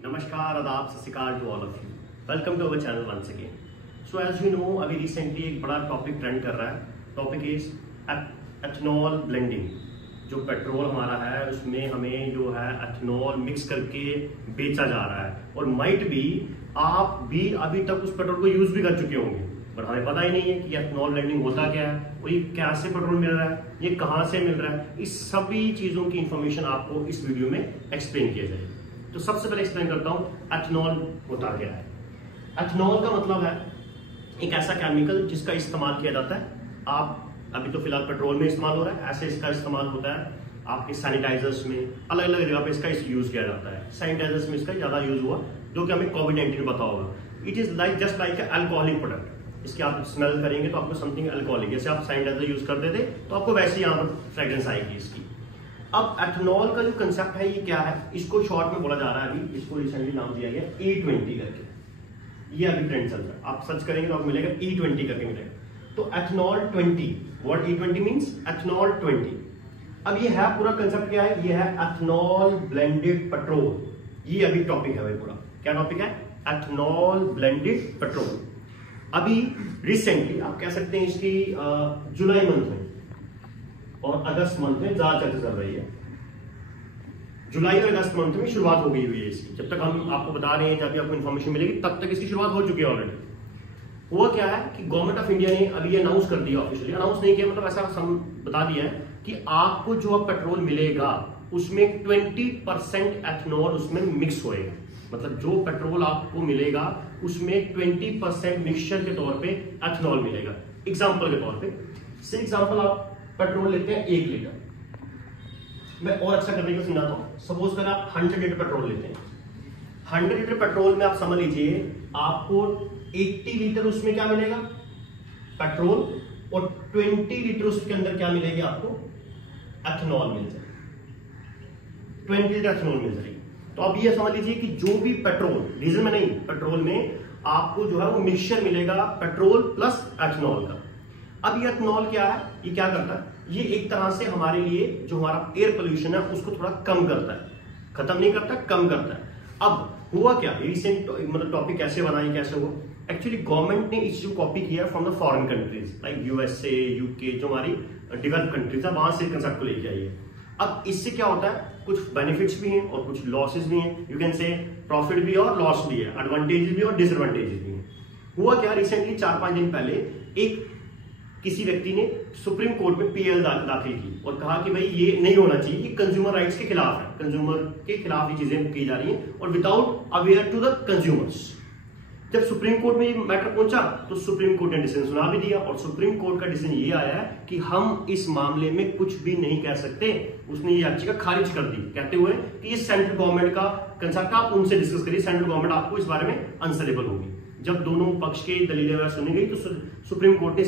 नमस्कार, आदाब, Sat Shri Akal to all of you. Welcome to our channel once again. So as you know, अभी recently एक बड़ा टॉपिक ट्रेंड कर रहा है। Topic is ethanol blending. जो पेट्रोल हमारा है उसमें हमें जो है एथनॉल मिक्स करके बेचा जा रहा है, और माइट भी आप भी अभी तक उस पेट्रोल को यूज भी कर चुके होंगे, पर हमें पता ही नहीं है कि एथनॉल ब्लेंडिंग होता क्या है और ये कैसे पेट्रोल मिल रहा है, ये कहाँ से मिल रहा है। इस सभी चीजों की इंफॉर्मेशन आपको इस वीडियो में एक्सप्लेन किया जाएगा। तो सबसे पहले एक्सप्लेन करता हूं एथनॉल होता क्या है। एथनॉल का मतलब है एक ऐसा केमिकल जिसका इस्तेमाल किया जाता है। आप अभी तो फिलहाल पेट्रोल में इस्तेमाल हो रहा है, ऐसे इसका इस्तेमाल होता है आपके सैनिटाइजर्स में, अलग अलग जगह पे इसका यूज किया जाता है। सैनिटाइजर्स में इसका ज्यादा यूज हुआ, जो कि हमें कोविड-19 पता होगा। It is like just like alcoholic product. इसके आप स्मेल करेंगे तो आपको समथिंग अल्कोहलिक, जैसे आप सैनिटाइजर यूज करते थे तो आपको वैसे यहाँ पर फ्रेग्रेंस आएगी इसकी। अब एथनॉल का जो कंसेप्ट है ये क्या है, इसको शॉर्ट में बोला जा रहा है। अभी इसको रिसेंटली नाम दिया गया E20 करके। ये अभी ट्रेंड चल रहा है, आप सर्च करेंगे तो आपको मिलेगा E20 करके मिलेगा। तो ethanol 20, what E20 means ethanol 20। अब ये है पूरा कंसेप्ट क्या है, ये है एथनॉल ब्लेंडेड पेट्रोल। ये अभी टॉपिक है भाई, पूरा क्या टॉपिक है, एथनॉल ब्लेंडेड पेट्रोल। अभी रिसेंटली आप कह सकते हैं इसकी जुलाई मंथ में और अगस्त मंथ में ज्यादा चर्चा चल रही है। जुलाई और अगस्त मंथ में शुरुआत हो गई हुई है इसकी। जब तक हम आपको बता रहे हैं, जब भी आपको इन्फॉर्मेशन मिलेगी, तब तक इसकी शुरुआत हो चुकी है ऑलरेडी। हुआ क्या है कि गवर्नमेंट ऑफ इंडिया ने अभी ये अनाउंस कर दिया, ऑफिशियली अनाउंस नहीं किया, मतलब ऐसा बता दिया है कि आपको जो अब पेट्रोल मिलेगा उसमें 20% एथनॉल उसमें मिक्स होएगा। मतलब जो पेट्रोल आपको मिलेगा उसमें 20% मिक्सचर के तौर पे एथनॉल मिलेगा। एग्जाम्पल के तौर पे से एग्जाम्पल, आप पेट्रोल लेते हैं 1 लीटर। मैं और अच्छा करने को समझाता हूं। सपोज कर आप 100 लीटर पेट्रोल लेते हैं। 100 लीटर पेट्रोल में आप समझ लीजिए आपको 80 लीटर उसमें क्या मिलेगा, पेट्रोल, और 20 लीटर उसके अंदर क्या मिलेगी आपको, एथनॉल मिल जाएगी। 20 लीटर एथनॉल मिल जाएगी। तो आप ये समझ लीजिए कि जो भी पेट्रोल, डीजल में नहीं, पेट्रोल में आपको जो है वो मिक्सचर मिलेगा पेट्रोल प्लस एथनॉल का। अब ये एथनॉल क्या है, ये क्या करता है, ये एक तरह से हमारे लिए जो हमारा एयर पोल्यूशन है उसको थोड़ा कम करता है। खत्म नहीं करता, कम करता है। अब हुआ क्या, रिसेंट मतलब टॉपिक कैसे बना, कैसे हुआ, एक्चुअली गवर्नमेंट ने इस कॉपी किया from the foreign countries like USA, UK, जो हमारी डेवलप कंट्रीज है, वहां से कंसेप्ट को लेके आई है। अब इससे क्या होता है, कुछ बेनिफिट्स भी हैं और कुछ लॉसेस भी हैं। यू कैन से प्रॉफिट भी और लॉस भी है, एडवांटेजेस भी और डिसएडवांटेजेस भी हैं। हुआ क्या, रिसेंटली 4-5 दिन पहले एक किसी व्यक्ति ने सुप्रीम कोर्ट में पीएल दाखिल की और कहा कि भाई ये नहीं होना चाहिए, ये कंज्यूमर राइट्स के खिलाफ है, कंज्यूमर के खिलाफ ये चीजें की जा रही हैं और without aware to the consumers. जब सुप्रीम कोर्ट में ये मैटर पहुंचा तो सुप्रीम कोर्ट ने डिसीजन सुना भी दिया, और सुप्रीम कोर्ट का डिसीजन ये आया है कि हम इस मामले में कुछ भी नहीं कह सकते। उसने ये याचिका खारिज कर दी, कहते हुए कि ये सेंट्रल गवर्नमेंट का कंसेप्ट, आप उनसे डिस्कस करिए, सेंट्रल गवर्नमेंट आपको इस बारे में आंसरेबल होगी। जब दोनों पक्ष की दलीलें वगैरह सुनी गई तो सुप्रीम कोर्ट ने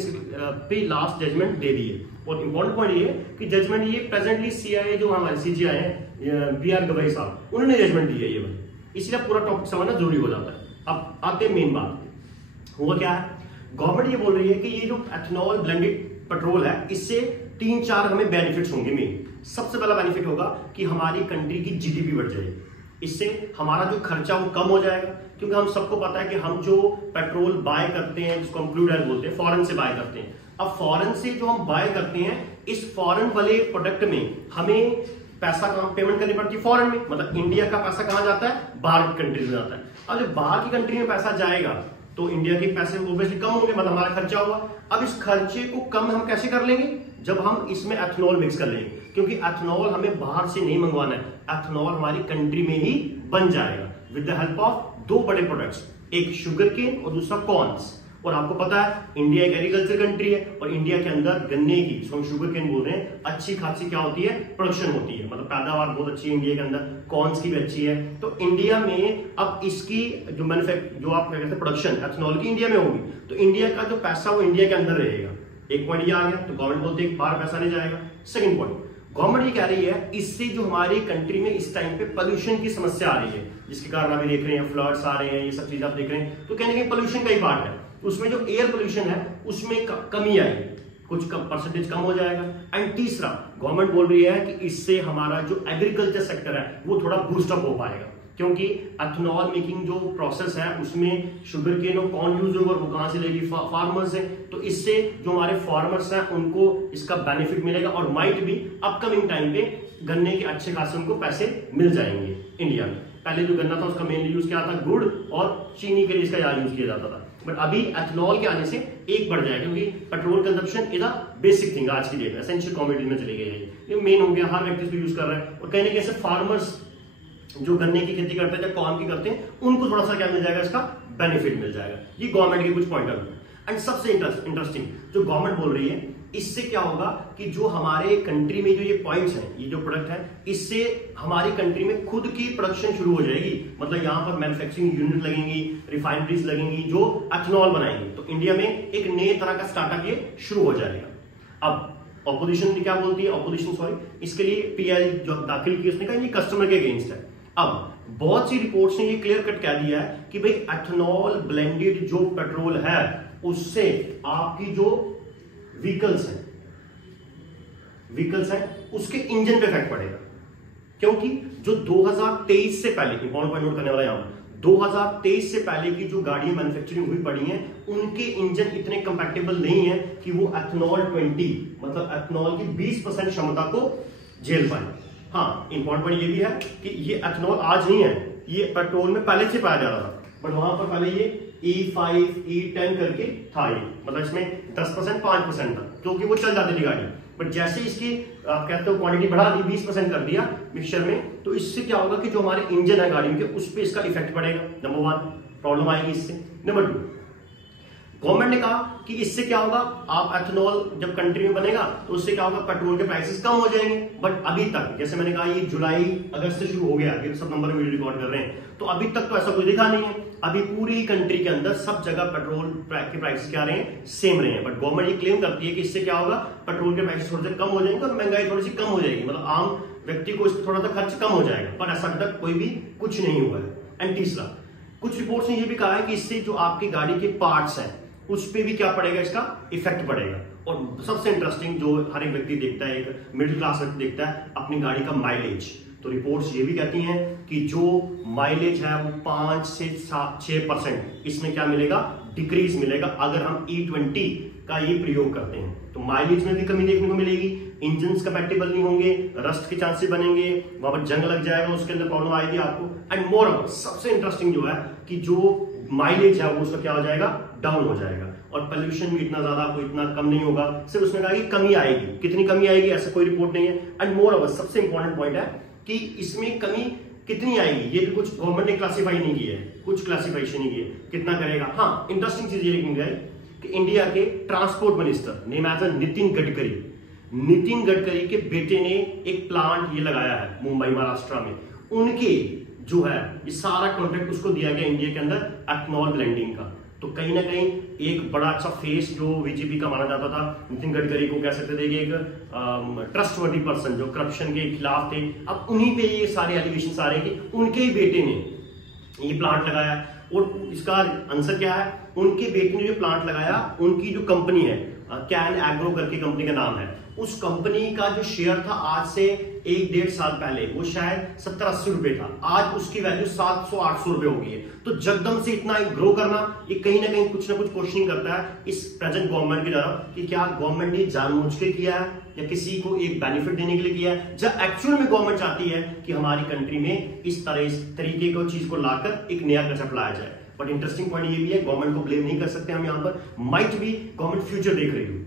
पे लास्ट जजमेंट दे दी है। और इंपॉर्टेंट पॉइंट ये है कि जजमेंट ये प्रेजेंटली सीआईए जो हमारे सीजीआई है, बीआर गवाई साहब, उन्होंने जजमेंट दी है ये वाली, इसलिए पूरा टॉपिक समझना जरूरी हो जाता है। अब आते हैं मेन बात, हुआ क्या है, गवर्नमेंट ये बोल रही है कि ये जो एथनॉल ब्लेंडेड पेट्रोल है, इससे 3-4 हमें बेनिफिट्स होंगे। मेन सबसे पहला बेनिफिट होगा कि हमारी कंट्री की जीडीपी बढ़ जाएगी। इससे हमारा जो खर्चा वो कम हो जाएगा, क्योंकि हम सबको पता है कि हम जो पेट्रोल बाय करते हैं, जिसको हम क्रूड ऑयल बोलते हैं, फॉरेन से बाय करते हैं। अब फॉरेन से जो हम बाय करते हैं, इस फॉरेन वाले प्रोडक्ट में हमें पैसा कहां पेमेंट करनी पड़ती है, फॉरेन में, मतलब इंडिया का पैसा कहां जाता है, बाहर की कंट्री में जाता है। अब जब बाहर की कंट्री में पैसा जाएगा तो इंडिया के पैसे ओब्वियसली कम होंगे, मतलब हमारा खर्चा होगा। अब इस खर्चे को कम हम कैसे कर लेंगे, जब हम इसमें एथनॉल मिक्स कर लेंगे, क्योंकि एथनॉल हमें बाहर से नहीं मंगवाना है, एथनॉल हमारी कंट्री में ही बन जाएगा विद द हेल्प ऑफ 2 बड़े प्रोडक्ट्स, एक शुगर केन और दूसरा कॉर्न्स। और आपको पता है इंडिया एक एग्रीकल्चर कंट्री है, और इंडिया के अंदर गन्ने की, जिसको हम शुगर केन बोल रहे हैं, अच्छी खासी क्या होती है, प्रोडक्शन होती है, मतलब पैदावार बहुत अच्छी है इंडिया के अंदर, कॉर्न्स की भी अच्छी है। तो इंडिया में अब इसकी जो जो आप कहते हैं प्रोडक्शन एथनॉल की इंडिया में होगी, तो इंडिया का जो पैसा वो इंडिया के अंदर रहेगा। एक पॉइंट ये आ गया, तो गवर्नमेंट बोलते हैं बाहर पैसा नहीं जाएगा। सेकंड पॉइंट, गवर्नमेंट ये कह रही है इससे जो हमारी कंट्री में इस टाइम पे पोल्यूशन की समस्या आ रही है, जिसके कारण अभी देख रहे हैं फ्लड्स आ रहे हैं, ये सब चीजें आप देख रहे हैं, तो कहने के पोल्यूशन का ही पार्ट है। उसमें जो एयर पोल्यूशन है उसमें कमी आएगी, कुछ परसेंटेज कम हो जाएगा। एंड तीसरा, गवर्नमेंट बोल रही है कि इससे हमारा जो एग्रीकल्चर सेक्टर है वो थोड़ा बूस्टअप हो पाएगा। क्योंकि एथेनॉल मेकिंग जो प्रोसेस है उसमें शुगर केन और कॉर्न यूज होगा, वो कहां से लेगी? फार्मर्स है। तो इससे जो हमारे फार्मर्स हैं उनको इसका बेनिफिट मिलेगा और माइट भी अपकमिंग टाइम पे गन्ने के अच्छे खासे उनको पैसे मिल जाएंगे इंडिया में। पहले जो गन्ना था उसका मेनली यूज क्या था? गुड़ और चीनी के लिए इसका यार यूज किया जाता था, बट अभी एथेनॉल के आने से एक बढ़ जाएगा, क्योंकि petrol consumption is a basic thing आज की डेट में, एसेंशियल कमोडिटी में चले गए, ये मेन हो गया, हर व्यक्ति इसको यूज कर रहा है। और कहीं ना कहीं फार्मर्स जो गन्ने की खेती करते हैं, जब कॉर्न की करते हैं, उनको थोड़ा सा क्या मिल जाएगा? इसका बेनिफिट मिल जाएगा। ये गवर्नमेंट के कुछ पॉइंट ऑफ व्यू। एंड सबसे इंटरेस्टिंग जो गवर्नमेंट बोल रही है, इससे क्या होगा कि जो हमारे कंट्री में जो ये पॉइंट्स हैं, ये जो प्रोडक्ट है, इससे हमारी कंट्री में खुद की प्रोडक्शन शुरू हो जाएगी। मतलब यहाँ पर मैन्युफैक्चरिंग यूनिट लगेंगी, रिफाइनरीज लगेंगी जो एथेनॉल बनाएंगी। तो इंडिया में एक नए तरह का स्टार्टअप ये शुरू हो जाएगा। अब ऑपोजिशन क्या बोलती है? ऑपोजिशन सॉरी, इसके लिए पीएल जो दाखिल की, उसने कहा ये कस्टमर के अगेंस्ट है। अब बहुत सी रिपोर्ट्स ने ये क्लियर कट कह दिया है कि भाई एथेनॉल ब्लेंडेड जो पेट्रोल है उससे आपकी जो व्हीकल्स हैं उसके इंजन पे इफेक्ट पड़ेगा। क्योंकि जो 2023 से पहले, इंपॉर्टेंट पॉइंट नोट करने वाला यहां, 2023 से पहले की जो गाड़ियां मैन्युफैक्चरिंग हुई पड़ी हैं, उनके इंजन इतने कंपैटिबल नहीं है कि वो एथेनॉल 20 मतलब एथेनॉल की 20% क्षमता को झेल पाए। हाँ, इंपॉर्टेंट पॉइंट ये भी है कि ये एथेनॉल आज नहीं है, ये पेट्रोल में पहले से पाया जा रहा था, बट वहां पर पहले ये E5, E10 करके था, ये मतलब इसमें 10% 5% था, क्योंकि वो चल जाती थी गाड़ी। बट जैसे इसकी आप कहते हो क्वांटिटी बढ़ा दी, 20% कर दिया मिक्सचर में, तो इससे क्या होगा कि जो हमारे इंजन है गाड़ी के, उस पर इसका इफेक्ट पड़ेगा। नंबर 1 प्रॉब्लम आएगी इससे। नंबर 2, गवर्नमेंट ने कहा कि इससे क्या होगा, आप एथेनॉल जब कंट्री में बनेगा तो उससे क्या होगा, पेट्रोल के प्राइसेस कम हो जाएंगे। बट अभी तक, जैसे मैंने कहा, ये जुलाई अगस्त से शुरू हो गया, ये सब नंबर वीडियो रिकॉर्ड कर रहे हैं, तो अभी तक तो ऐसा कुछ दिखा नहीं है। अभी पूरी कंट्री के अंदर सब जगह पेट्रोल के प्राइसेस क्या रहे हैं? सेम रहे हैं। बट गवर्नमेंट ये क्लेम करती है कि इससे क्या होगा, पेट्रोल के प्राइसेस थोड़े से कम हो जाएंगे और महंगाई थोड़ी सी कम हो जाएगी, मतलब आम व्यक्ति को इससे थोड़ा सा खर्च कम हो जाएगा। पर ऐसा तक कोई भी कुछ नहीं हुआ है। एंड तीसरा, कुछ रिपोर्ट्स ने यह भी कहा है कि इससे जो आपकी गाड़ी के पार्ट्स हैं उस पर भी क्या पड़ेगा, इसका इफेक्ट पड़ेगा। और सबसे इंटरेस्टिंग जो हर एक व्यक्ति देखता है, एक मिडिल क्लास व्यक्ति देखता है, अपनी गाड़ी का माइलेज। तो रिपोर्ट्स ये भी कहती हैं कि जो माइलेज है वो 5 से 6% इसमें क्या मिलेगा, डिक्रीज मिलेगा अगर हम E20 का ये प्रयोग करते हैं। तो माइलेज में भी कमी देखने को मिलेगी, इंजन कंपैटिबल नहीं होंगे, रस्ट के चांसेस बनेंगे, वहां पर जंग लग जाएगा, उसके अंदर प्रॉब्लम आएगी आपको। एंड मोर ओवर सबसे इंटरेस्टिंग जो है कि जो माइलेज है वो उसका क्या हो जाएगा, डाउन हो जाएगा। और पोल्यूशन भी इतना ज्यादा कोई इतना कम नहीं होगा, सिर्फ उसने कहा कि कमी आएगी। कितनी कमी आएगी ऐसा कोई रिपोर्ट नहीं है। एंड मोर ओवर सबसे इंपॉर्टेंट पॉइंट है कि इसमें कमी कितनी आएगी, ये भी कुछ गवर्नमेंट ने क्लासीफाई नहीं किया है, कुछ क्लासीफिकेशन नहीं किया, कितना करेगा। हाँ, इंटरेस्टिंग चीज ये लिखी गई कि इंडिया के transport minister name as Nitin Gadkari के बेटे ने एक प्लांट ये लगाया है मुंबई महाराष्ट्र में। उनके जो है ये सारा कॉन्ट्रैक्ट उसको दिया गया इंडिया के अंदर एथेनॉल ब्लेंडिंग का। तो कहीं ना कहीं एक बड़ा अच्छा फेस जो बीजेपी का माना जाता था, नितिन गडकरी को कह सकते थे कि एक ट्रस्टवर्दी पर्सन जो करप्शन के खिलाफ थे, अब उन्हीं पे ये सारे एलिगेशन आ रहे हैं कि उनके ही बेटे ने ये प्लांट लगाया। और इसका आंसर क्या है, उनके बेटे ने जो प्लांट लगाया, उनकी जो कंपनी है कैन एग्रो करके कंपनी का नाम है, उस कंपनी का जो शेयर था आज से 1-1.5 साल पहले वो शायद 70-80 रुपए था, आज उसकी वैल्यू 700-800 रुपए हो गई है। तो जगदम से इतना ग्रो करना, ये कहीं ना कहीं कुछ ना कुछ क्वेश्चनिंग करता है इस प्रेजेंट गवर्नमेंट की तरफ कि क्या गवर्नमेंट ने जानबूझ के किया है या किसी को एक बेनिफिट देने के लिए किया है, जब एक्चुअल में गवर्नमेंट चाहती है कि हमारी कंट्री में इस तरीके को चीज को लाकर एक नया कंसेप्ट लाया जाए। बट इंटरेस्टिंग पॉइंट ये भी है, गवर्नमेंट को ब्लेम नहीं कर सकते हम यहाँ पर। माइट भी गवर्नमेंट फ्यूचर देख रही हो,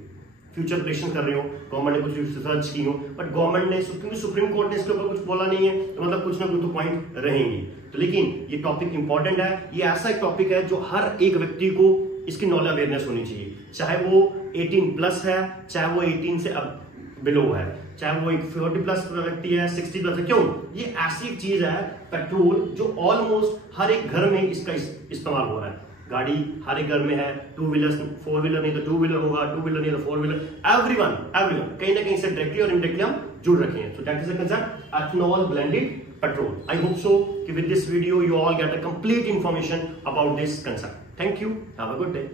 फ्यूचर प्रेडिक्शन कर रहे हो, गवर्नमेंट ने कुछ रिसर्च की हो, बट गवर्नमेंट ने, क्योंकि सुप्रीम कोर्ट ने इसके ऊपर कुछ बोला नहीं है, तो मतलब कुछ ना कुछ तो पॉइंट रहेंगे। तो लेकिन ये टॉपिक इंपॉर्टेंट है, ये ऐसा एक टॉपिक है जो हर एक व्यक्ति को इसकी नॉलेज अवेयरनेस होनी चाहिए, चाहे वो 18+ है, चाहे वो 18 से अब बिलो है, चाहे वो एक 40+ व्यक्ति है, 60+ है। क्यों? ये ऐसी एक चीज है पेट्रोल जो ऑलमोस्ट हर एक घर में इसका इस्तेमाल हो रहा है। गाड़ी हर एक घर में है, 2 व्हीलर 4 व्हीलर नहीं तो 2 व्हीलर होगा, 2 व्हीलर नहीं तो 4 व्हीलर, एवरीवन कहीं ना कहीं से डायरेक्टली और इनडायरेक्टली हम जुड़ रखे हैं। So that is the concept ethanol blended petrol. I hope so कि with this video you all get a complete information about this concept. Thank you. Have a good day.